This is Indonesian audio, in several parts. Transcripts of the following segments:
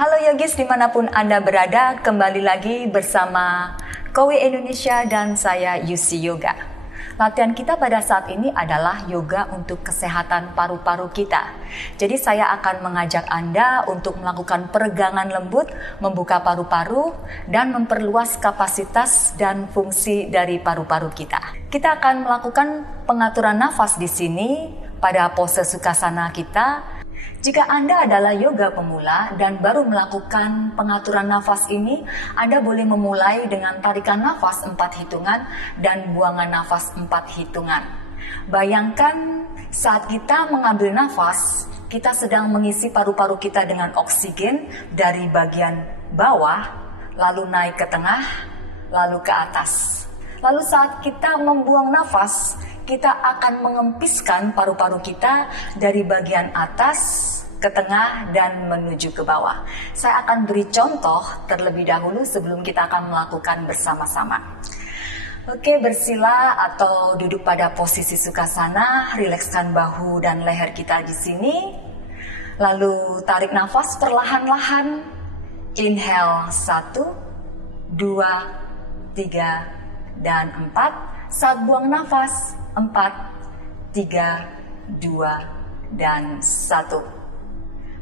Halo yogis dimanapun Anda berada, kembali lagi bersama Kowe Indonesia dan saya Yusi Yoga. Latihan kita pada saat ini adalah yoga untuk kesehatan paru-paru kita. Jadi saya akan mengajak Anda untuk melakukan peregangan lembut, membuka paru-paru, dan memperluas kapasitas dan fungsi dari paru-paru kita. Kita akan melakukan pengaturan nafas di sini pada pose Sukhasana kita. Jika Anda adalah yoga pemula dan baru melakukan pengaturan nafas ini, Anda boleh memulai dengan tarikan nafas 4 hitungan dan buangan nafas 4 hitungan. Bayangkan saat kita mengambil nafas, kita sedang mengisi paru-paru kita dengan oksigen dari bagian bawah, lalu naik ke tengah, lalu ke atas. Lalu saat kita membuang nafas, kita akan mengempiskan paru-paru kita dari bagian atas ke tengah dan menuju ke bawah. Saya akan beri contoh terlebih dahulu sebelum kita akan melakukan bersama-sama. Oke, bersila atau duduk pada posisi Sukhasana, rilekskan bahu dan leher kita di sini. Lalu tarik nafas perlahan-lahan. Inhale 1, 2, 3, dan 4. Saat buang nafas 4, 3, 2, dan 1.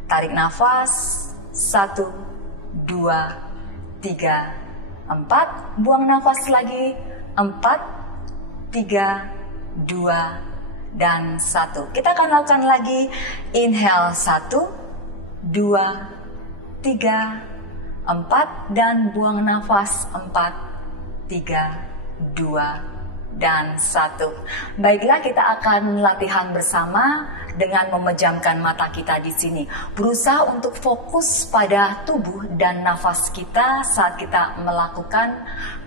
Tarik nafas 1, 2, 3, 4. Buang nafas lagi 4, 3, 2, dan 1. Kita akan lakukan lagi. Inhale 1, 2, 3, 4. Dan buang nafas 4, 3, 2, dan 1. Baiklah, kita akan latihan bersama dengan memejamkan mata kita di sini. Berusaha untuk fokus pada tubuh dan nafas kita saat kita melakukan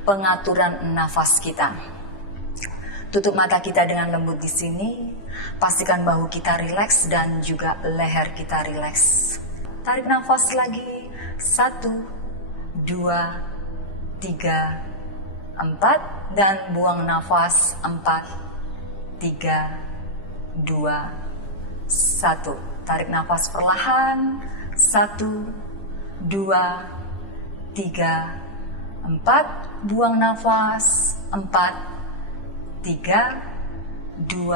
pengaturan nafas kita. Tutup mata kita dengan lembut di sini. Pastikan bahu kita rileks dan juga leher kita rileks. Tarik nafas lagi. 1, 2, 3, 4, dan buang nafas 4, 3, 2, 1. Tarik nafas perlahan. 1, 2, 3, 4. Buang nafas 4, 3, 2,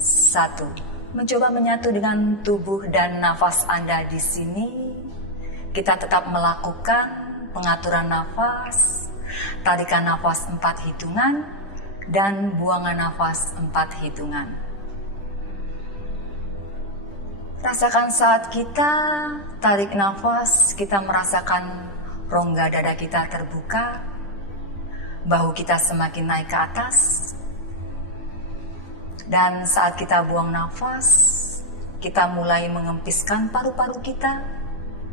1. Mencoba menyatu dengan tubuh dan nafas Anda di sini. Kita tetap melakukan pengaturan nafas. Tarikan nafas 4 hitungan dan buangan nafas 4 hitungan. Rasakan saat kita tarik nafas, kita merasakan rongga dada kita terbuka, bahu kita semakin naik ke atas. Dan saat kita buang nafas, kita mulai mengempiskan paru-paru kita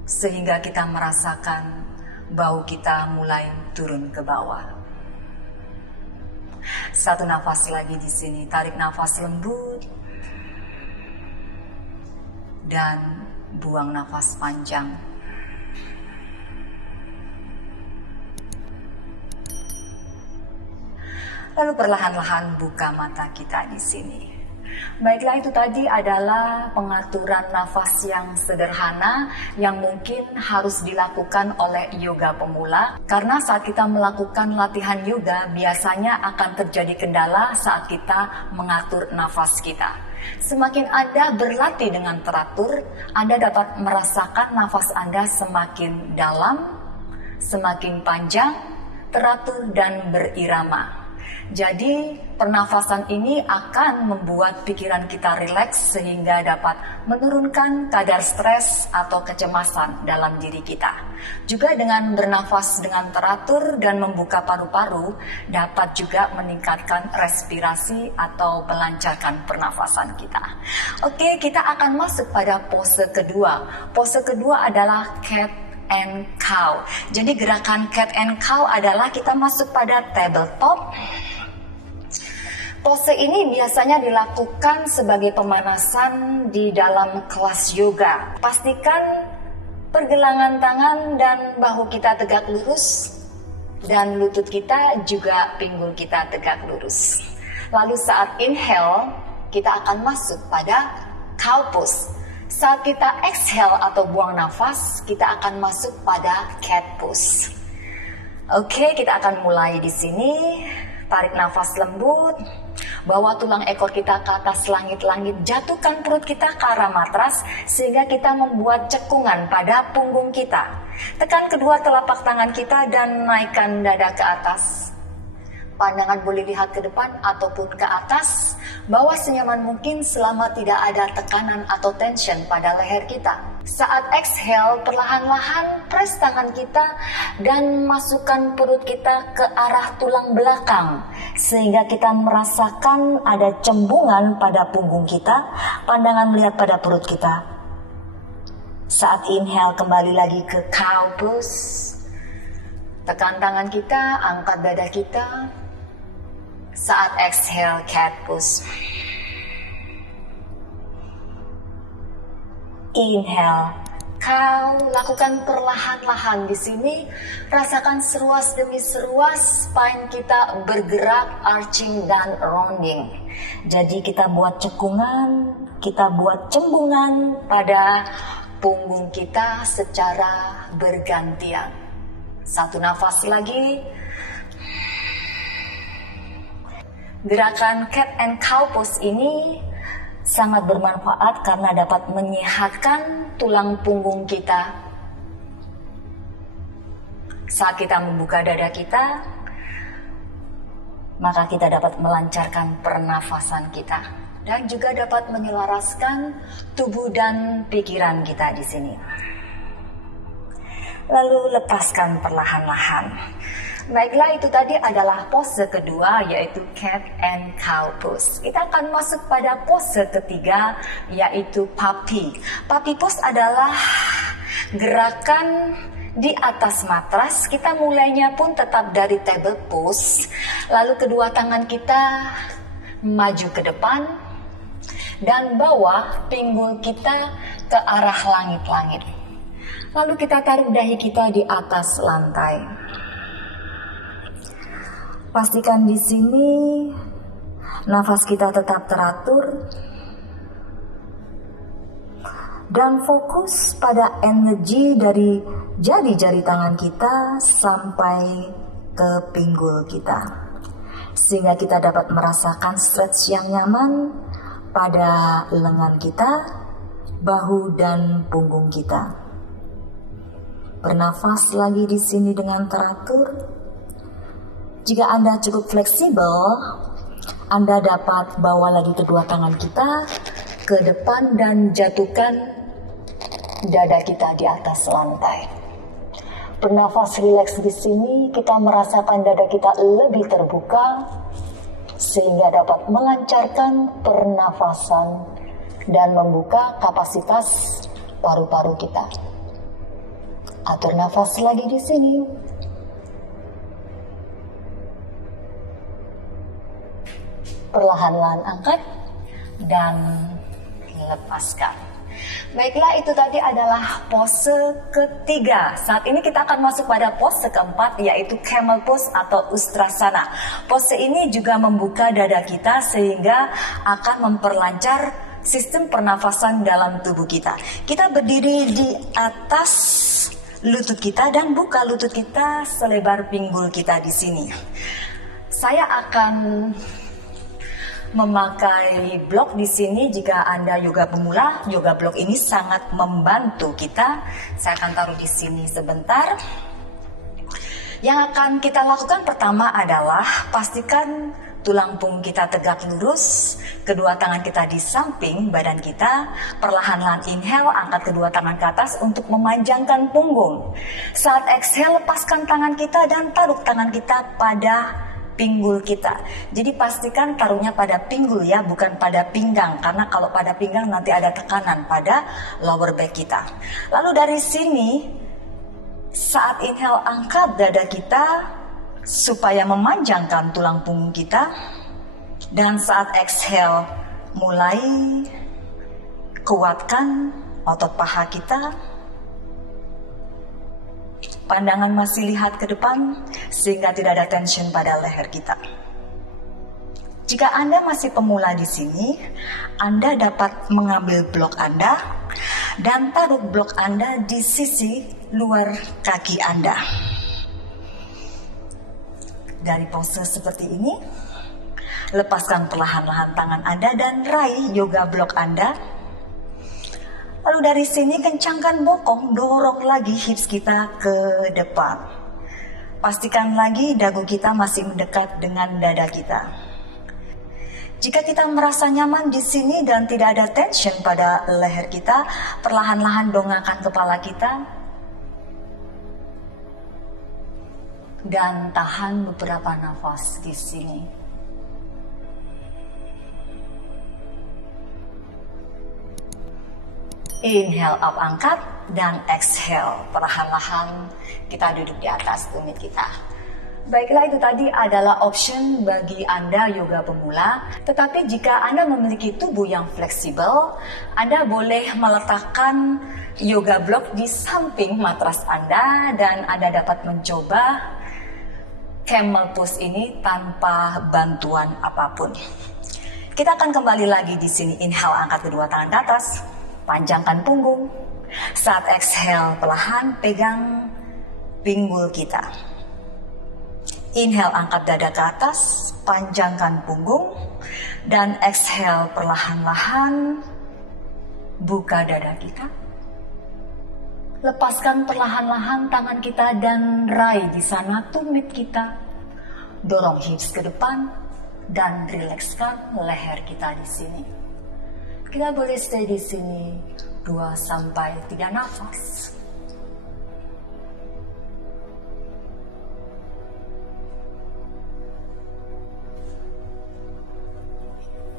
sehingga kita merasakan bahu kita mulai turun ke bawah. Satu nafas lagi di sini. Tarik nafas lembut dan buang nafas panjang. Lalu perlahan-lahan buka mata kita di sini. Baiklah, itu tadi adalah pengaturan nafas yang sederhana yang mungkin harus dilakukan oleh yoga pemula. Karena saat kita melakukan latihan yoga, biasanya akan terjadi kendala saat kita mengatur nafas kita. Semakin Anda berlatih dengan teratur, Anda dapat merasakan nafas Anda semakin dalam, semakin panjang, teratur, dan berirama. Jadi pernafasan ini akan membuat pikiran kita rileks sehingga dapat menurunkan kadar stres atau kecemasan dalam diri kita. Juga dengan bernafas dengan teratur dan membuka paru-paru dapat juga meningkatkan respirasi atau melancarkan pernafasan kita. Oke, kita akan masuk pada pose kedua. Pose kedua adalah cat and cow. Jadi gerakan cat and cow adalah kita masuk pada tabletop. Pose ini biasanya dilakukan sebagai pemanasan di dalam kelas yoga. Pastikan pergelangan tangan dan bahu kita tegak lurus dan lutut kita juga pinggul kita tegak lurus. Lalu saat inhale, kita akan masuk pada cow pose. Saat kita exhale atau buang nafas, kita akan masuk pada cat pose. Oke, kita akan mulai di sini. Tarik nafas lembut. Bawa tulang ekor kita ke atas langit-langit, jatuhkan perut kita ke arah matras sehingga kita membuat cekungan pada punggung kita. Tekan kedua telapak tangan kita dan naikkan dada ke atas. Pandangan boleh lihat ke depan ataupun ke atas. Bawa senyaman mungkin selama tidak ada tekanan atau tension pada leher kita. Saat exhale, perlahan-lahan press tangan kita dan masukkan perut kita ke arah tulang belakang. Sehingga kita merasakan ada cembungan pada punggung kita, pandangan melihat pada perut kita. Saat inhale, kembali lagi ke cow pose. Tekan tangan kita, angkat dada kita. Saat exhale, cat pose. Inhale, cow. Lakukan perlahan-lahan di sini. Rasakan seruas demi seruas spine kita bergerak, arching dan rounding. Jadi kita buat cekungan, kita buat cembungan pada punggung kita secara bergantian. Satu nafas lagi. Gerakan cat and cow pose ini sangat bermanfaat karena dapat menyehatkan tulang punggung kita. Saat kita membuka dada kita, maka kita dapat melancarkan pernafasan kita dan juga dapat menyelaraskan tubuh dan pikiran kita di sini. Lalu lepaskan perlahan-lahan. Baiklah, itu tadi adalah pose kedua, yaitu cat and cow pose. Kita akan masuk pada pose ketiga, yaitu puppy. Puppy pose adalah gerakan di atas matras. Kita mulainya pun tetap dari table pose. Lalu kedua tangan kita maju ke depan dan bawa pinggul kita ke arah langit-langit. Lalu kita taruh dahi kita di atas lantai. Pastikan di sini nafas kita tetap teratur dan fokus pada energi dari jari-jari tangan kita sampai ke pinggul kita, sehingga kita dapat merasakan stretch yang nyaman pada lengan kita, bahu dan punggung kita. Bernafas lagi di sini dengan teratur. Jika Anda cukup fleksibel, Anda dapat bawa lagi kedua tangan kita ke depan dan jatuhkan dada kita di atas lantai. Bernafas rileks di sini, kita merasakan dada kita lebih terbuka sehingga dapat melancarkan pernafasan dan membuka kapasitas paru-paru kita. Atur nafas lagi di sini. Perlahan-lahan angkat dan lepaskan. Baiklah, itu tadi adalah pose ketiga. Saat ini kita akan masuk pada pose keempat, yaitu camel pose atau ustrasana. Pose ini juga membuka dada kita sehingga akan memperlancar sistem pernafasan dalam tubuh kita. Kita berdiri di atas lutut kita dan buka lutut kita selebar pinggul kita di sini. Saya akan memakai blok di sini. Jika Anda yoga pemula, yoga blok ini sangat membantu kita. Saya akan taruh di sini sebentar. Yang akan kita lakukan pertama adalah pastikan tulang punggung kita tegak lurus, kedua tangan kita di samping badan kita. Perlahan-lahan inhale, angkat kedua tangan ke atas untuk memanjangkan punggung. Saat exhale, lepaskan tangan kita dan taruh tangan kita pada pinggul kita. Jadi pastikan taruhnya pada pinggul ya, bukan pada pinggang. Karena kalau pada pinggang nanti ada tekanan pada lower back kita. Lalu dari sini, saat inhale angkat dada kita supaya memanjangkan tulang punggung kita. Dan saat exhale mulai kuatkan otot paha kita. Pandangan masih lihat ke depan sehingga tidak ada tension pada leher kita. Jika Anda masih pemula di sini, Anda dapat mengambil blok Anda dan taruh blok Anda di sisi luar kaki Anda. Dari pose seperti ini, lepaskan perlahan-lahan tangan Anda dan raih yoga blok Anda. Lalu dari sini kencangkan bokong, dorong lagi hips kita ke depan. Pastikan lagi dagu kita masih mendekat dengan dada kita. Jika kita merasa nyaman di sini dan tidak ada tension pada leher kita, perlahan-lahan dongakkan kepala kita dan tahan beberapa nafas di sini. Inhale up, angkat, dan exhale. Perlahan-lahan kita duduk di atas tumit kita. Baiklah, itu tadi adalah option bagi Anda yoga pemula. Tetapi jika Anda memiliki tubuh yang fleksibel, Anda boleh meletakkan yoga block di samping matras Anda dan Anda dapat mencoba camel pose ini tanpa bantuan apapun. Kita akan kembali lagi di sini. Inhale, angkat kedua tangan ke atas. Panjangkan punggung. Saat exhale, perlahan pegang pinggul kita. Inhale, angkat dada ke atas, panjangkan punggung. Dan exhale, perlahan-lahan buka dada kita. Lepaskan perlahan-lahan tangan kita dan raih di sana tumit kita. Dorong hips ke depan dan rilekskan leher kita di sini. Kita boleh stay di sini 2-3 nafas.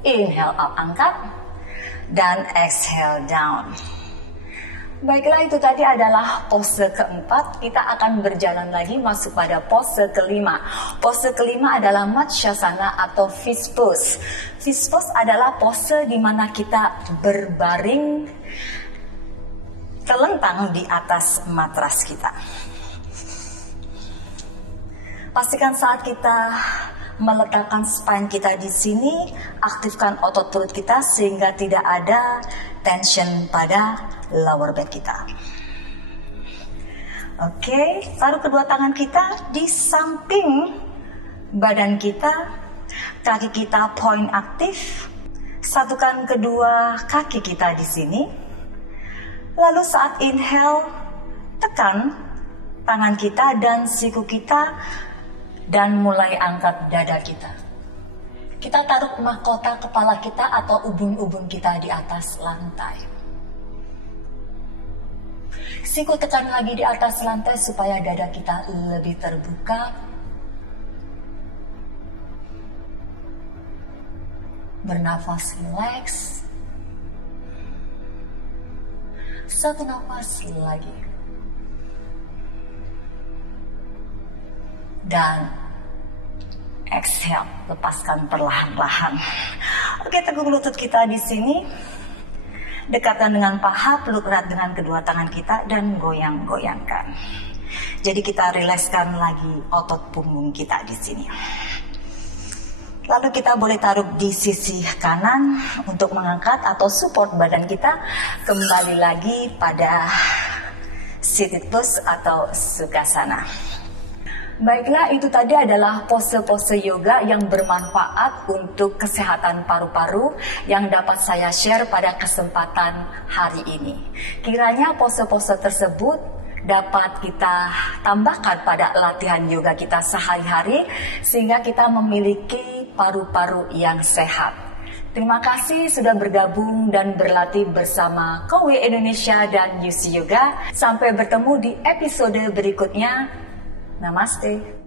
Inhale up, angkat, dan exhale down. Baiklah, itu tadi adalah pose keempat. Kita akan berjalan lagi masuk pada pose kelima. Pose kelima adalah Matsyasana atau fish pose. Fish pose adalah pose di mana kita berbaring terlentang di atas matras kita. Pastikan saat kita meletakkan spine kita di sini, aktifkan otot perut kita sehingga tidak ada tension pada lower back kita. Oke, taruh kedua tangan kita di samping badan kita, kaki kita point aktif. Satukan kedua kaki kita di sini. Lalu saat inhale, tekan tangan kita dan siku kita dan mulai angkat dada kita. Kita taruh mahkota kepala kita atau ubun-ubun kita di atas lantai. Siku tekan lagi di atas lantai supaya dada kita lebih terbuka. Bernafas relax. Satu nafas lagi. Dan exhale, lepaskan perlahan-lahan. Oke, teguk lutut kita di sini. Dekatkan dengan paha, peluk erat dengan kedua tangan kita dan goyang-goyangkan. Jadi kita rilekskan lagi otot punggung kita di sini. Lalu kita boleh taruh di sisi kanan untuk mengangkat atau support badan kita. Kembali lagi pada seated pose atau Sukhasana. Baiklah, itu tadi adalah pose-pose yoga yang bermanfaat untuk kesehatan paru-paru yang dapat saya share pada kesempatan hari ini. Kiranya pose-pose tersebut dapat kita tambahkan pada latihan yoga kita sehari-hari sehingga kita memiliki paru-paru yang sehat. Terima kasih sudah bergabung dan berlatih bersama Kowe Indonesia dan UC Yoga. Sampai bertemu di episode berikutnya. Namaste.